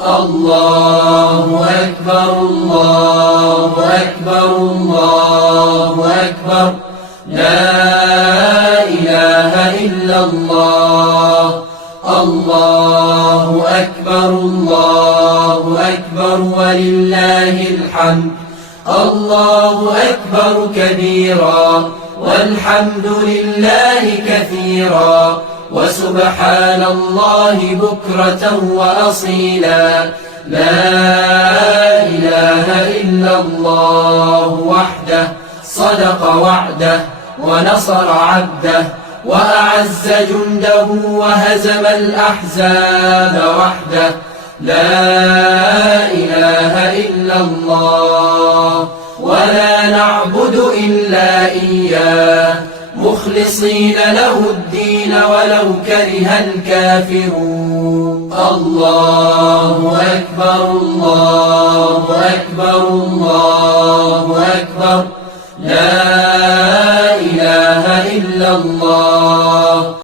الله أكبر الله أكبر الله أكبر لا إله إلا الله. الله أكبر الله أكبر ولله الحمد. الله أكبر كبيرا والحمد لله كثيرا وسبحان الله بكرة وأصيلا. لا إله إلا الله وحده صدق وعده ونصر عبده وأعز جنده وهزم الأحزاب وحده. لا إله إلا الله ولا نعبد إلا إياه مخلصين له الدين ولو كره الكافرون. الله أكبر الله أكبر الله أكبر لا إله إلا الله.